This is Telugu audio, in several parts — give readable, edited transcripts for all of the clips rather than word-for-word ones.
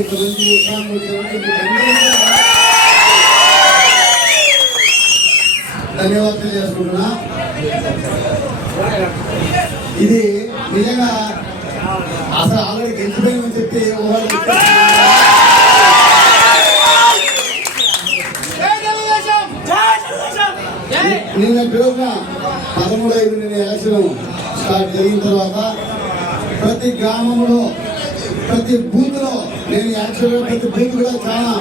ఇంతమంది ధన్యవాదాలు తెలియజేసుకుంటున్నా. ఇది నిజంగా అసలు ఆల్రెడీ గెలిచిపోయిందని చెప్పి నిన్న రోజున 13/5 నిన్న ఎలక్షన్ స్టార్ట్ జరిగిన తర్వాత ప్రతి గ్రామంలో ప్రతి బూత్ లో నేను యాక్చువల్గా ప్రతి బూత్ కూడా చాలా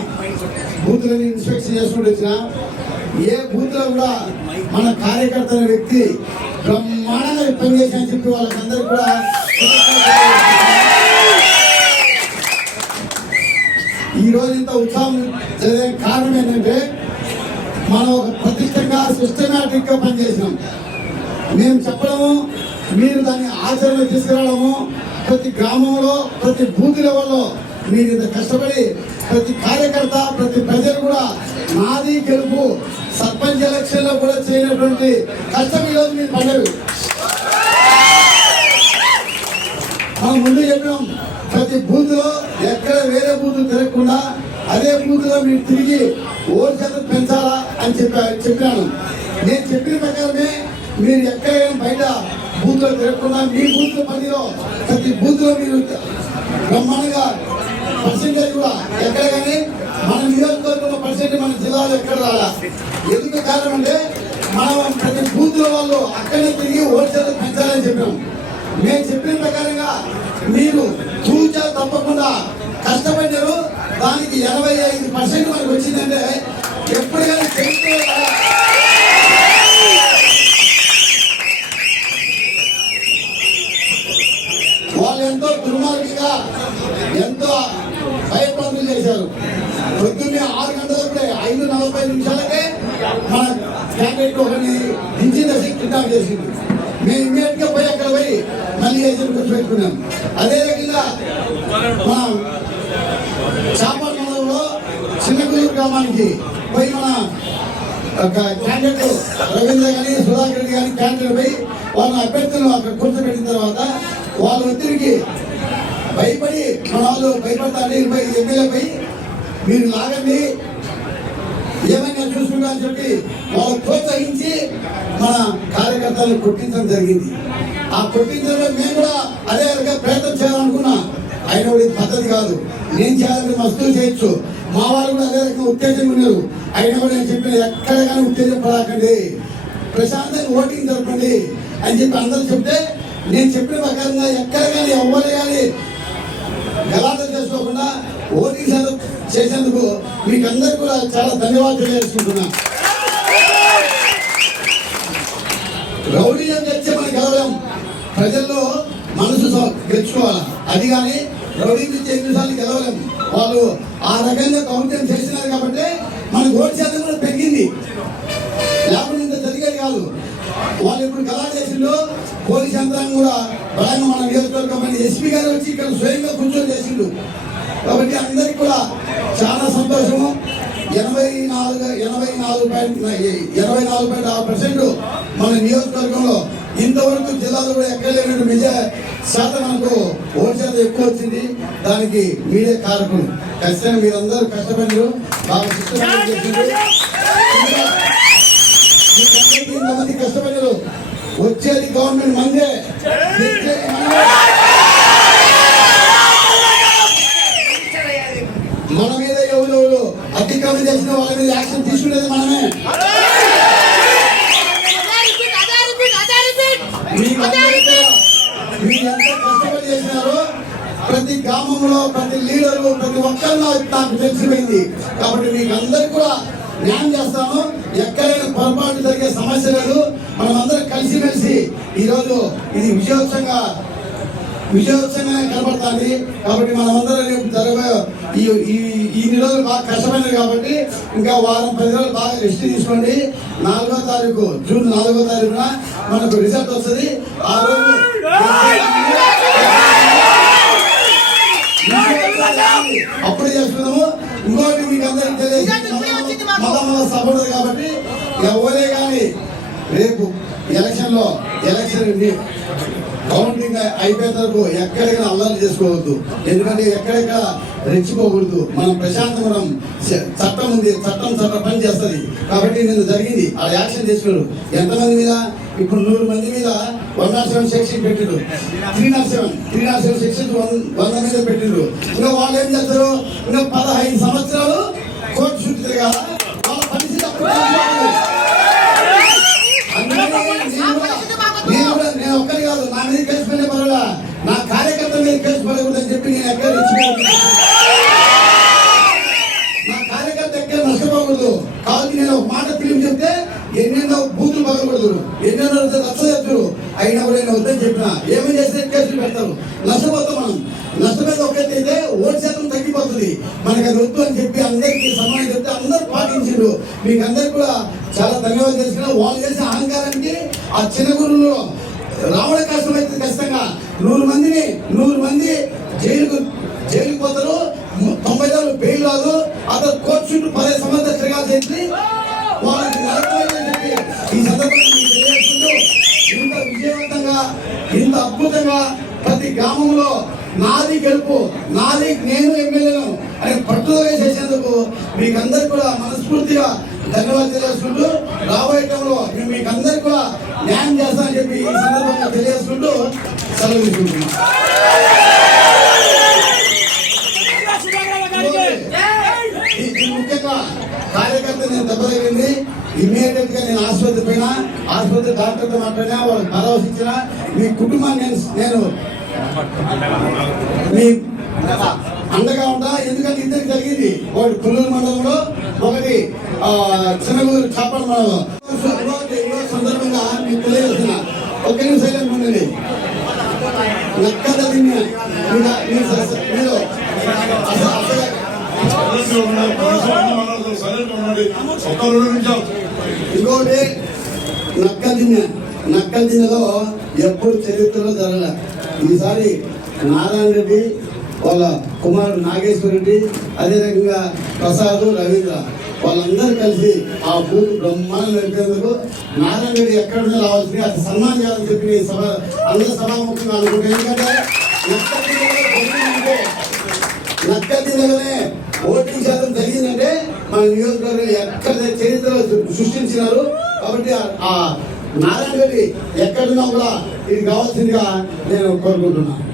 బూత్లని ఇన్స్పెక్షన్ చేసుకుంటూ వచ్చిన ఏ బూత్ లో కూడా మన కార్యకర్త అనే వ్యక్తి బ్రహ్మాండంగా పనిచేసి అని చెప్పి వాళ్ళకందరికీ కూడా ఈ రోజు ఇంత ఉత్సాహం జరిగే కారణం ఏంటంటే మనం ఒక ప్రతిష్టంగా సిస్టమేటిక్ గా పనిచేసినాం. మేము చెప్పడము మీరు దాన్ని ఆచరణ తీసుకురావడము ప్రతి గ్రామంలో ప్రతి బూత్ లెవెల్లో మీరు ఇంత కష్టపడి ప్రతి కార్యకర్త ప్రతి ప్రజలు కూడా నాది గెలుపు సర్పంచ్ ఎలక్షన్ లో కూడా చేయనటువంటి కష్టం ఈరోజు మీరు పడ్డారు. మనం ముందు చెప్పినాం ప్రతి బూత్ లో ఎక్కడ వేరే బూత్ తిరగకుండా అదే బూత్ లో మీరు తిరిగి ఓటు శాతం పెంచాలా అని చెప్పాను. నేను చెప్పిన ప్రకారమే మీరు ఎక్కడైనా బయట బూత్ లో తిరగకుండా మీ బూత్ పనిలో ప్రతి బూత్ లో మీరు బ్రహ్మాండంగా పర్సెంటేజ్ కూడా ఎక్కడ కానీ మన నియోజకవర్గంలో పర్సెంటేజ్ మన జిల్లాలో ఎక్కడ రాలా. ఎందుకు కారణం అంటే మనం ప్రతి బూత్ లో వాళ్ళు అక్కడనే తిరిగి ఓటు శాతం పెంచాలని చెప్పాం. నేను చెప్పిన ప్రకారంగా మీరు చూచా తప్పకుండా కష్టపడ్డారు. దానికి 85% మనకు వచ్చిందంటే ఎప్పటికైనా చెప్తే వాళ్ళు ఎంతో దుర్మార్గంగా ఎంతో భయప్రాంతులు చేశారు. పొద్దున్నే 6 గంటలప్పుడే 5:40 మన క్యాండిడేట్ ఒకరిని దించి దశకి కిడ్నాప్ చేసింది. మేము ఇమీడియట్ గా పోయి అక్కడ పోయి మళ్ళీ ఏజెంట్ కూర్చో పెట్టుకున్నాం. అదే రకంగా మన చాపల్ మండలంలో చిన్నకూరు గ్రామానికి పోయి మన క్యాండిడేట్ రవీంద్ర గాని సుధాకర్ రెడ్డి గాని క్యాండిడేట్ పోయి వాళ్ళ అభ్యర్థులను అక్కడ కూర్చోబెట్టిన తర్వాత వాళ్ళ ఒత్తిడికి భయపడి మన వాళ్ళు భయపడతారు. ఎమ్మెల్యే పోయి మీరు లాగండి ఏమైనా చూసుకుంటా అని చెప్పి వాళ్ళు ప్రోత్సహించి మన కార్యకర్తలను కొట్టించడం జరిగింది. ఆ కొట్టించడంలో మేము కూడా అదే రకంగా ప్రయత్నం చేయాలనుకున్నా. అయినా కూడా ఇది పద్ధతి కాదు. నేను చేయాలంటే మస్తులు చేయొచ్చు. మా వాళ్ళు కూడా అదే రకంగా ఉత్తేజంగా ఉన్నారు. అయినా కూడా నేను చెప్పిన ఎక్కడ కానీ ఉత్తేజం పడకండి, ప్రశాంతంగా ఓటింగ్ జరపండి అని చెప్పి అందరూ చెప్తే నేను చెప్పిన ప్రకారంగా ఎక్కడ కానీ ఎవ్వరు కానీ గలాటం చేసుకోకుండా ఓటింగ్ శాతం చేసేందుకు మీకు అందరు కూడా చాలా ధన్యవాదాలు తెలియజేసుకుంటున్నా. రౌడీజం తెచ్చే మనం గెలవలేం. ప్రజల్లో మనసు గెలుచుకోవాలి. అది కానీ రౌడీజం తెచ్చే ఎన్నిసార్లు గెలవలేం. వాళ్ళు ఆ రకంగా కౌంటర్ చేసినారు కాబట్టి మనకు ఓటు శాతం కూడా పెరిగింది. లేకపోతే ఇంత జరిగేది కాదు. వాళ్ళు ఇప్పుడు గలాట చేసిండు. పోలీస్ యంత్రాంగం కూడా బలంగా మన నియోజకవర్గం ఎస్పీ గారు వచ్చి ఇక్కడ స్వయంగా కూర్చొని చేసిండు. కాబట్టి అందరికి కూడా చాలా సంతోషము. 84.6% మన నియోజకవర్గంలో ఇంతవరకు జిల్లాలో కూడా ఎక్కడ లేనట్టు విజయ శాతం మనకు ఓటు శాతం ఎక్కువ వచ్చింది. దానికి మీరే కారకులు. ఖచ్చితంగా మీరందరూ కష్టపడినారు, బాగా ఇంతమంది కష్టపడినారు. వచ్చేది గవర్నమెంట్ మందే. మన మీద ఎవరు అతిక్రమం చేసిన వాళ్ళ మీద యాక్షన్ తీసుకునేది మనమే. మీరు ఎంత కష్టపడి చేసినారో ప్రతి గ్రామంలో ప్రతి లీడరు ప్రతి ఒక్కరిలో నాకు తెలిసిపోయింది. కాబట్టి మీకు అందరికి కూడా న్యాయం చేస్తాను. ఎక్కడైనా పొరపాటు జరిగే సమస్య లేదు. మనం అందరం కలిసిమెలిసి ఈరోజు ఇది విజయోత్సవంగానే కనబడుతుంది. కాబట్టి మనమందరం రేపు జరగబోయే ఈ రోజులు బాగా కష్టమైనది కాబట్టి ఇంకా వారం 10 రోజులు బాగా రెస్ట్ తీసుకోండి. 4వ తారీఖు జూన్ 4వ తారీఖున మనకు రిజల్ట్ వస్తుంది. ఆ రోజు అప్పుడు చేసుకున్నాము. ఇంకోటి మీకు అందరికి తెలియజేసి సపోర్ట్ కాబట్టి ఎవరే కానీ రేపు ఎలక్షన్ కౌంటింగ్ అయిపోయిన వరకు ఎక్కడెక్కడ అల్లరి చేసుకోవద్దు. ఎందుకంటే ఎక్కడెక్కడ రెచ్చిపోకూడదు. మనం ప్రశాంతం చట్టం ఉంది, చట్టం పని చేస్తుంది. కాబట్టి నేను జరిగింది ఆ యాక్షన్ తీసుకున్నాడు. ఎంతమంది మీద ఇప్పుడు 100 మంది మీద 107 సెక్షన్ పెట్టిండు. 307 సెక్షన్ 100 మీద పెట్టిండు. ఇంకా వాళ్ళు ఏం చేస్తారు? ఇంకా 15 సంవత్సరాలు కోర్టు చుట్టూ తిరగాల. వాళ్ళ పరిస్థితి నేను ఒక్కరి కాదు, నా మీద కేసు పడే పర్వాలా, నా కార్యకర్త మీద కేసు పడకూడదని చెప్పి నేను ఎక్కడ నా కార్యకర్త ఎక్కడ నష్టపోకూడదు. కాబట్టి నేను ఒక మాట ఫిలిం చెప్తే ఎన్నెన్నో బూతులు పగకూడదు, ఎన్నెన్నో నచ్చజెప్తారు. అయినా కూడా నేను వద్దని చెప్పిన ఏమని చేస్తే కేసులు పెడతారు. నష్టపోతాం. మనం నష్టపోతే ఒకటైతే ఓటు శాతం తగ్గిపోతుంది. మనకి అది వద్దు అని చెప్పి అందరికీ సమానం చెప్తే అందరూ పాటించారు. మీకు అందరికి కూడా చాలా ధన్యవాదాలు తెలుసుకున్నా. వాళ్ళు చేసే అహంకారానికి ఆ చిన్న గురువులో రావడం కష్టమైతే ఖచ్చితంగా 100 మంది జైలుకు పోతారు. 90 రోజులు బెయిల్ రాదు. అతను కోర్టు చుట్టూ 10 సంవత్సరాలు తిరగాల్సి వాళ్ళకి నరకమైందని చెప్పి ఈ సందర్భంగా మీకు తెలియజేస్తుంటూ, ఇంత విజయవంతంగా ఇంత అద్భుతంగా ప్రతి గ్రామంలో నాది గెలుపు, నాది నేను ఎమ్మెల్యేను అని పట్టుదల చేసేందుకు మీకు అందరికి కూడా మనస్ఫూర్తిగా ధన్యవాదాలు తెలియజేసుకుంటూ, రాబోయే టైంలో మేము మీకు అందరికి కూడా న్యాయం చేస్తామని చెప్పి ఈ సందర్భంగా తెలియజేసుకుంటూ సెలవు తీసుకుంటున్నాం. ముఖ్యంగా కార్యకర్త నేను దెబ్బతగిలింది. ఇమ్మీడియట్ గా నేను ఆసుపత్రి పోయినా, ఆసుపత్రి డాక్టర్తో మాట్లాడినా, వాళ్ళకి భరోసా ఇచ్చినా, మీ కుటుంబాన్ని నేను మీ అండగా ఉంటా. ఎందుకంటే ఇద్దరికి జరిగింది. ఒకటి పుల్లూరు మండలంలో, ఒకటి చిన్నగూరు చాపల మండలంలో. సందర్భంగా మీకు తెలియజేస్తున్నా. ఒక్క నిమిషం ఉండండి. నక్కద మీరు ఇంకోటి నక్కదిన్నలో ఎప్పుడు చరిత్రలో జరగలే. ఈసారి నారాయణ రెడ్డి వాళ్ళ కుమారుడు నాగేశ్వర రెడ్డి, అదేవిధంగా ప్రసాద్, రవీంద్ర వాళ్ళందరూ కలిసి ఆ బూత్ బ్రహ్మాండం నడిపేందుకు నారాయణ రెడ్డి ఎక్కడ రావాల్సింది అది సన్మానం చేయాలని చెప్పి అందరూ సభాముఖంగా అనుకుంటారు. ఎందుకంటే నక్కదిన్నలోనే ఓటింగ్ శాతం జరిగిందంటే మన నియోజకవర్గం ఎక్కడ చరిత్రలో సృష్టించినారు. కాబట్టి ఆ నారాయణ రెడ్డి ఎక్కడున్నా కూడా ఇది కావాల్సిందిగా నేను కోరుకుంటున్నాను.